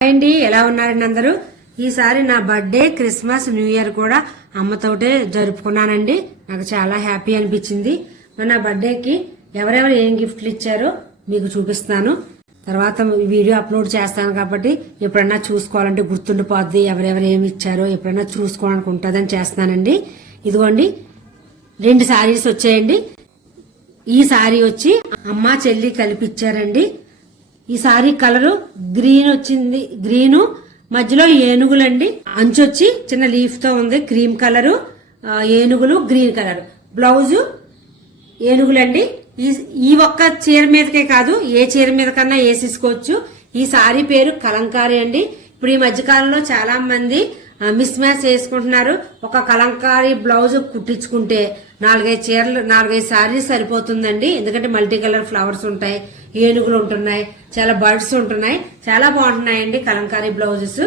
అండి ఎలా ఉన్నారండి అందరూ. ఈసారి నా బర్త్డే, క్రిస్మస్, న్యూ ఇయర్ కూడా అమ్మతోటే జరుపుకున్నానండి. నాకు చాలా హ్యాపీ అనిపించింది. మరి నా బర్త్డేకి ఎవరెవరు ఏం గిఫ్ట్లు ఇచ్చారో మీకు చూపిస్తాను. తర్వాత వీడియో అప్లోడ్ చేస్తాను కాబట్టి ఎప్పుడన్నా చూసుకోవాలంటే గుర్తుండిపోద్ది, ఎవరెవరు ఏమి ఇచ్చారో ఎప్పుడన్నా చూసుకోవడానికి ఉంటుందని చేస్తానండి. ఇదిగోండి 2 శారీస్ వచ్చాయండి. ఈ శారీ వచ్చి అమ్మ చెల్లి కలిపి ఇచ్చారండి. ఈ సారీ కలరు గ్రీన్ వచ్చింది, గ్రీను మధ్యలో ఏనుగులండి, అంచు వచ్చి చిన్న లీఫ్ తో ఉంది, క్రీమ్ కలరు, ఏనుగులు గ్రీన్ కలర్, బ్లౌజు ఏనుగులండి. ఈ ఒక్క చీర మీదకే కాదు, ఏ చీర మీద కన్నా వేసేసుకోవచ్చు. ఈ సారీ పేరు కలంకారీ అండి. ఇప్పుడు ఈ మధ్యకాలంలో చాలా మంది మిస్ మ్యాచ్ చేసుకుంటున్నారు. ఒక కలంకారీ బ్లౌజ్ కుట్టించుకుంటే 4-5 చీరలు 4-5 శారీస్ సరిపోతుందండి. ఎందుకంటే మల్టీ కలర్ ఫ్లవర్స్ ఉంటాయి, ఏనుగులు ఉంటున్నాయి, చాలా బర్డ్స్ ఉంటున్నాయి, చాలా బాగుంటున్నాయండి కలంకారీ బ్లౌజెస్.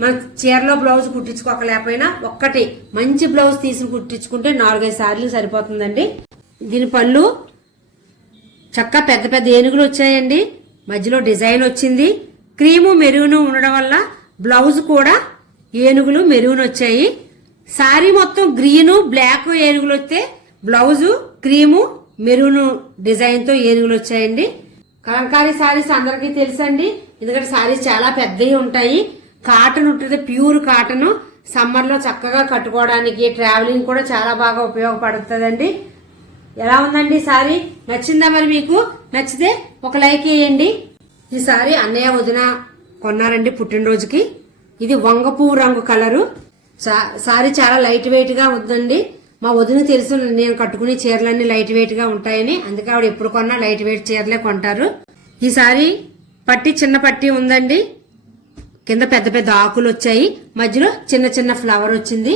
మన చీరలో బ్లౌజ్ కుట్టించుకోకలేకపోయినా ఒక్కటి మంచి బ్లౌజ్ తీసి కుట్టించుకుంటే 4-5 శారీలు సరిపోతుందండి. దీని పళ్ళు చక్క పెద్ద పెద్ద ఏనుగులు వచ్చాయండి, మధ్యలో డిజైన్ వచ్చింది. క్రీము మెరూను ఉండడం వల్ల బ్లౌజ్ కూడా ఏనుగులు మెరూన్ వచ్చాయి. శారీ మొత్తం గ్రీను బ్లాక్ ఏనుగులు వస్తే బ్లౌజు క్రీము మెరూను డిజైన్ తో ఏనుగులు వచ్చాయండి. కలంకారీ శారీస్ అందరికీ తెలుసండి, ఎందుకంటే శారీస్ చాలా పెద్దవి ఉంటాయి. కాటన్ ఉంటుంది, ప్యూర్ కాటన్. సమ్మర్ లో చక్కగా కట్టుకోవడానికి, ట్రావెలింగ్ కూడా చాలా బాగా ఉపయోగపడుతుందండి. ఎలా ఉందండి శారీ? నచ్చిందా? మరి మీకు నచ్చితే ఒక లైక్ వేయండి. ఈ శారీ అన్నయ్య వదిన కొన్నారండి పుట్టినరోజుకి. ఇది వంగపువ్వు రంగు కలరు. శారీ చాలా లైట్ వెయిట్ గా ఉందండి. మా వదిన తెలుసు నేను కట్టుకునే చీరలన్నీ లైట్ వెయిట్ గా ఉంటాయని, అందుకే ఆవిడ ఎప్పుడు కొన్నా లైట్ వెయిట్ చీరలే కొంటారు. ఈ సారీ పట్టి చిన్న పట్టి ఉందండి, కింద పెద్ద పెద్ద ఆకులు వచ్చాయి, మధ్యలో చిన్న చిన్న ఫ్లవర్ వచ్చింది.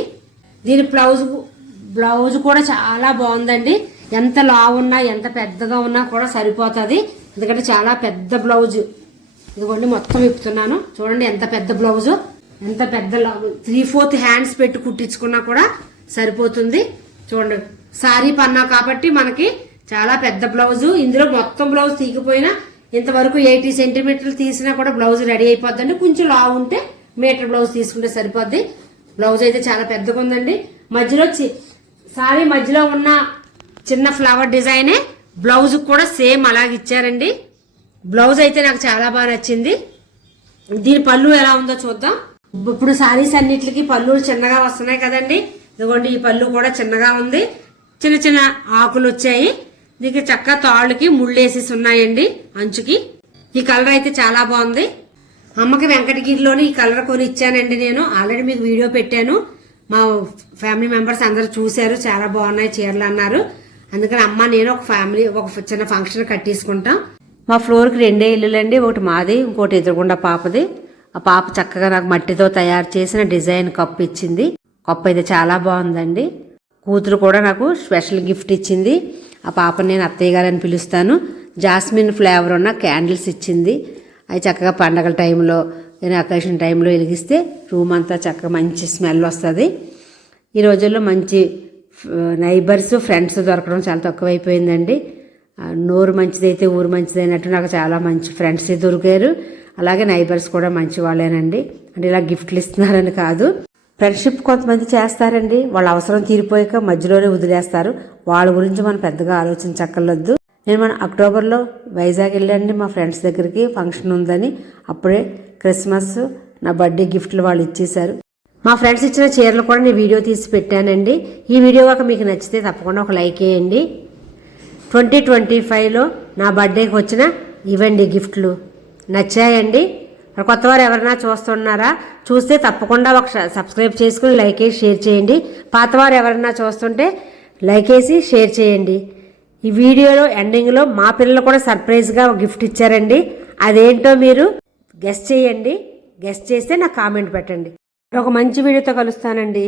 దీని బ్లౌజ్ కూడా చాలా బాగుందండి. ఎంత లావు ఉన్నా ఎంత పెద్దగా ఉన్నా కూడా సరిపోతుంది, ఎందుకంటే చాలా పెద్ద బ్లౌజ్. ఇదిగోండి మొత్తం విప్పుతున్నాను చూడండి, ఎంత పెద్ద బ్లౌజ్, ఎంత పెద్ద 3/4 హ్యాండ్స్ పెట్టి కుట్టించుకున్నా కూడా సరిపోతుంది. చూడండి సారీ పన్నా కాబట్టి మనకి చాలా పెద్ద బ్లౌజ్. ఇందులో మొత్తం బ్లౌజ్ తీగిపోయినా ఇంతవరకు 80 సెంటీమీటర్లు తీసినా కూడా బ్లౌజ్ రెడీ అయిపోద్దండి. కొంచెం లావు ఉంటే మీటర్ బ్లౌజ్ తీసుకుంటే సరిపోద్ది. బ్లౌజ్ అయితే చాలా పెద్దగా ఉందండి. మధ్యలో సారీ మధ్యలో ఉన్న చిన్న ఫ్లవర్ డిజైనే బ్లౌజ్ కూడా సేమ్ అలాగే ఇచ్చారండి. బ్లౌజ్ అయితే నాకు చాలా బాగా నచ్చింది. దీని పళ్ళు ఎలా ఉందో చూద్దాం. ఇప్పుడు సారీస్ అన్నిటికి పళ్ళులు చిన్నగా వస్తున్నాయి కదండి. ఇదిగోండి ఈ పళ్ళు కూడా చిన్నగా ఉంది, చిన్న చిన్న ఆకులు వచ్చాయి. దీనికి చక్కగా తాళ్ళకి ముళ్ళేసేసి ఉన్నాయండి అంచుకి. ఈ కలర్ అయితే చాలా బాగుంది. అమ్మకి వెంకటగిరిలోని ఈ కలర్ కొని ఇచ్చానండి నేను. ఆల్రెడీ మీకు వీడియో పెట్టాను, మా ఫ్యామిలీ మెంబర్స్ అందరూ చూశారు, చాలా బాగున్నాయి చీరలు అన్నారు. అందుకని అమ్మ నేను ఒక చిన్న ఫంక్షన్ కట్టేసుకుంటాం. మా ఫ్లోర్కి 2 ఇల్లులండి, ఒకటి మాది, ఇంకోటి ఎదురుగుండా పాపది. ఆ పాప చక్కగా నాకు మట్టితో తయారు చేసిన డిజైన్ కప్పు ఇచ్చింది. కప్పు అయితే చాలా బాగుందండి. కూతురు కూడా నాకు స్పెషల్ గిఫ్ట్ ఇచ్చింది. ఆ పాపని నేను అత్తయ్య గారని పిలుస్తాను. జాస్మిన్ ఫ్లేవర్ ఉన్న క్యాండిల్స్ ఇచ్చింది. అవి చక్కగా పండగల టైంలో, అకేషన్ టైంలో వెలిగిస్తే రూమ్ అంతా చక్కగా మంచి స్మెల్ వస్తుంది. ఈ రోజుల్లో మంచి నైబర్స్, ఫ్రెండ్స్ దొరకడం చాలా తక్కువైపోయిందండి. నోరు మంచిదైతే ఊరు మంచిదైనట్టు నాకు చాలా మంచి ఫ్రెండ్స్ దొరికారు. అలాగే నైబర్స్ కూడా మంచి వాళ్ళేనండి. అంటే ఇలా గిఫ్ట్లు ఇస్తున్నారని కాదు, ఫ్రెండ్షిప్ కొంతమంది చేస్తారండి. వాళ్ళ అవసరం తీరిపోయాక మధ్యలోనే వదిలేస్తారు. వాళ్ళ గురించి మనం పెద్దగా ఆలోచించక్కర్లేదు. నేను మన అక్టోబర్లో వైజాగ్ వెళ్ళండి మా ఫ్రెండ్స్ దగ్గరికి, ఫంక్షన్ ఉందని. అప్పుడే క్రిస్మస్ నా బర్త్డే గిఫ్ట్లు వాళ్ళు ఇచ్చేశారు. మా ఫ్రెండ్స్ ఇచ్చిన చీరలు కూడా నేను వీడియో తీసి పెట్టానండి. ఈ వీడియో ఒక మీకు నచ్చితే తప్పకుండా ఒక లైక్ వేయండి. 2025లో నా బర్త్డేకి వచ్చిన ఇవ్వండి గిఫ్ట్లు నచ్చాయండి. కొత్తవారు ఎవరైనా చూస్తున్నారా? చూస్తే తప్పకుండా ఒక సబ్స్క్రైబ్ చేసుకుని లైక్ వేసి షేర్ చేయండి. పాతవారు ఎవరైనా చూస్తుంటే లైక్ వేసి షేర్ చేయండి. ఈ వీడియోలో ఎండింగ్లో మా పిల్లలు కూడా సర్ప్రైజ్గా గిఫ్ట్ ఇచ్చారండి. అదేంటో మీరు గెస్ చేయండి. గెస్ చేస్తే నాకు కామెంట్ పెట్టండి. ఒక మంచి వీడియోతో కలుస్తానండి.